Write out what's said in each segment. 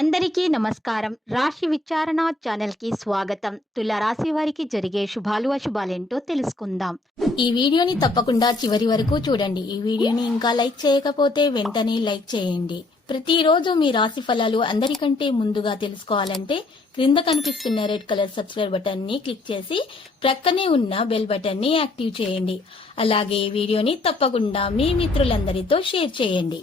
అందరికీ నమస్కారం. రాశి విచారణ ఛానల్‌కి స్వాగతం. తుల రాశి వారికి జరిగే శుభాలు, అశుభాలేంటో తెలుసుకుందాం. ఈ వీడియోని తప్పకుండా చివరి వరకు చూడండి. ఈ వీడియోని ఇంకా లైక్ చేయకపోతే వెంటనే లైక్ చేయండి. ప్రతిరోజు మీ రాశి ఫలాలు అందరికంటే ముందుగా తెలుసుకోవాలంటే క్రింద కనిపిస్తున్న రెడ్ కలర్ సబ్స్క్రైబ్ బటన్ ని క్లిక్ చేసి ప్రక్కనే ఉన్న బెల్ బటన్ ని యాక్టివ్ చేయండి. అలాగే వీడియోని తప్పకుండా మీ మిత్రులందరితో షేర్ చేయండి.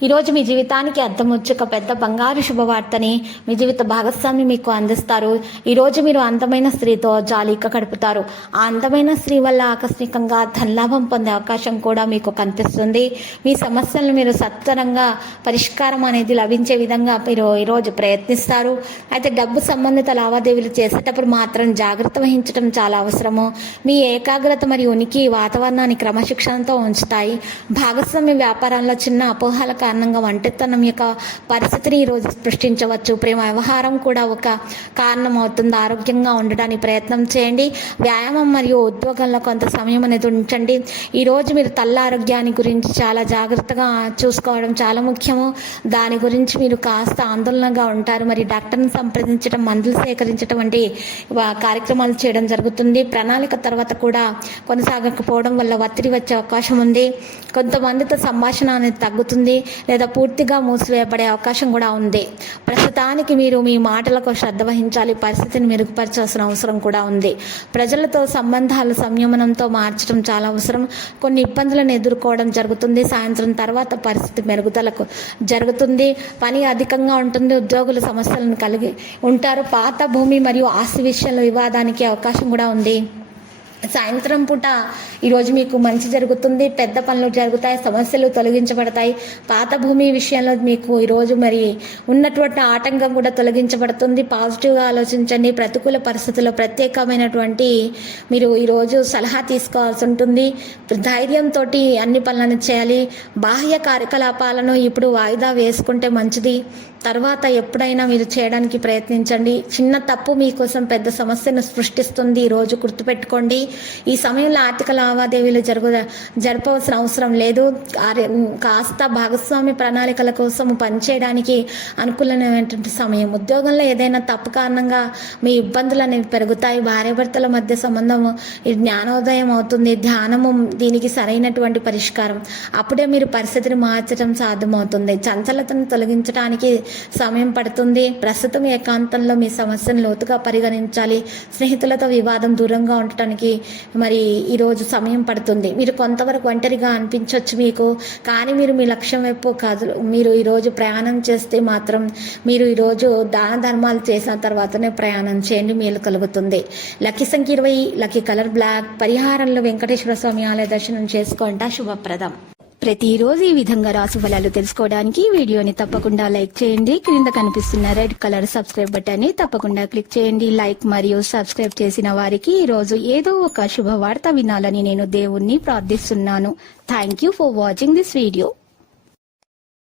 ఈరోజు మీ జీవితానికి అర్థం వచ్చే ఒక పెద్ద బంగారు శుభవార్తని మీ జీవిత భాగస్వామి మీకు అందిస్తారు. ఈరోజు మీరు అందమైన స్త్రీతో జాలీగా గడుపుతారు. ఆ అందమైన స్త్రీ వల్ల ఆకస్మికంగా ధనలాభం పొందే అవకాశం కూడా మీకు కనిపిస్తుంది. మీ సమస్యలను మీరు సత్వరంగా పరిష్కారం అనేది లభించే విధంగా మీరు ఈరోజు ప్రయత్నిస్తారు. అయితే డబ్బు సంబంధిత లావాదేవీలు చేసేటప్పుడు మాత్రం జాగ్రత్త వహించడం చాలా అవసరము. మీ ఏకాగ్రత మరియు ఉనికి వాతావరణాన్ని క్రమశిక్షణతో ఉంచుతాయి. భాగస్వామి వ్యాపారంలో చిన్న అపోహల కారణంగా ఒంటరితనం యొక్క పరిస్థితిని ఈరోజు సృష్టించవచ్చు. ప్రేమ వ్యవహారం కూడా ఒక కారణం అవుతుంది. ఆరోగ్యంగా ఉండడానికి ప్రయత్నం చేయండి. వ్యాయామం మరియు ఉద్యోగంలో కొంత సమయం అనేది ఉంచండి. ఈరోజు మీరు తల్ల ఆరోగ్యాన్ని గురించి చాలా జాగ్రత్తగా చూసుకోవడం చాలా ముఖ్యము. దాని గురించి మీరు కాస్త ఆందోళనగా ఉంటారు. మరి డాక్టర్ని సంప్రదించడం, మందులు సేకరించడం వంటి కార్యక్రమాలు చేయడం జరుగుతుంది. ప్రణాళిక తర్వాత కూడా కొనసాగకపోవడం వల్ల ఒత్తిడి వచ్చే అవకాశం ఉంది. కొంతమందితో సంభాషణ అనేది తగ్గుతుంది లేదా పూర్తిగా మూసివేయబడే అవకాశం కూడా ఉంది. ప్రస్తుతానికి మీరు మీ మాటలకు శ్రద్ధ వహించాలి. పరిస్థితిని మెరుగుపరచాల్సిన అవసరం కూడా ఉంది. ప్రజలతో సంబంధాలు సంయమనంతో మార్చడం చాలా అవసరం. కొన్ని ఇబ్బందులను ఎదుర్కోవడం జరుగుతుంది. సాయంత్రం తర్వాత పరిస్థితి మెరుగుదలకు జరుగుతుంది. పని అధికంగా ఉంటుంది. ఉద్యోగుల సమస్యలను కలిగి ఉంటారు. పాత భూమి మరియు ఆస్తి విషయంలో వివాదానికి అవకాశం కూడా ఉంది. సాయంత్రం పూట ఈరోజు మీకు మంచి జరుగుతుంది. పెద్ద పనులు జరుగుతాయి. సమస్యలు తొలగించబడతాయి. పాత భూమి విషయంలో మీకు ఈరోజు మరి ఉన్నటువంటి ఆటంకం కూడా తొలగించబడుతుంది. పాజిటివ్గా ఆలోచించండి. ప్రతికూల పరిస్థితుల్లో ప్రత్యేకమైనటువంటి మీరు ఈరోజు సలహా తీసుకోవాల్సి ఉంటుంది. ధైర్యంతో అన్ని పనులను చేయాలి. బాహ్య కార్యకలాపాలను ఇప్పుడు వాయిదా వేసుకుంటే మంచిది. తర్వాత ఎప్పుడైనా మీరు చేయడానికి ప్రయత్నించండి. చిన్న తప్పు మీకోసం పెద్ద సమస్యను సృష్టిస్తుంది. ఈరోజు గుర్తుపెట్టుకోండి. ఈ సమయంలో ఆర్థిక లావాదేవీలు జరపవలసిన అవసరం లేదు. కాస్త భాగస్వామి ప్రణాళికల కోసం పనిచేయడానికి అనుకూలమైనటువంటి సమయం. ఉద్యోగంలో ఏదైనా తప్పు కారణంగా మీ ఇబ్బందులు అనేవి పెరుగుతాయి. భార్యాభర్తల మధ్య సంబంధం జ్ఞానోదయం అవుతుంది. ధ్యానము దీనికి సరైనటువంటి పరిష్కారం. అప్పుడే మీరు పరిస్థితిని మార్చడం సాధ్యమవుతుంది. చంచలతను తొలగించడానికి సమయం పడుతుంది. ప్రస్తుతం ఏకాంతంలో మీ సమస్యను లోతుగా పరిగణించాలి. స్నేహితులతో వివాదం దూరంగా ఉండటానికి మరి ఈరోజు సమయం పడుతుంది. మీరు కొంతవరకు ఒంటరిగా అనిపించవచ్చు మీకు, కానీ మీరు మీ లక్ష్యం వైపు కాదు. మీరు ఈరోజు ప్రయాణం చేస్తే మాత్రం మీరు ఈరోజు దాన ధర్మాలు చేసిన తర్వాతనే ప్రయాణం చేయండి. మేలు కలుగుతుంది. లక్కీ సంఖ్య 20, లక్కీ కలర్ బ్లాక్. పరిహారంలో వెంకటేశ్వర స్వామి ఆలయ దర్శనం చేసుకోవడం శుభప్రదం. ప్రతిరోజు ఈ విధంగా రాశి ఫలాలు తెలుసుకోవడానికి వీడియోని తప్పకుండా లైక్ చేయండి. క్రింద కనిపిస్తున్న రెడ్ కలర్ సబ్స్క్రైబ్ బటన్ ని తప్పకుండా క్లిక్ చేయండి. లైక్ మరియు సబ్స్క్రైబ్ చేసిన వారికి ఈ రోజు ఏదో ఒక శుభవార్త వినాలని నేను దేవుణ్ణి ప్రార్థిస్తున్నాను. Thank you for watching this video.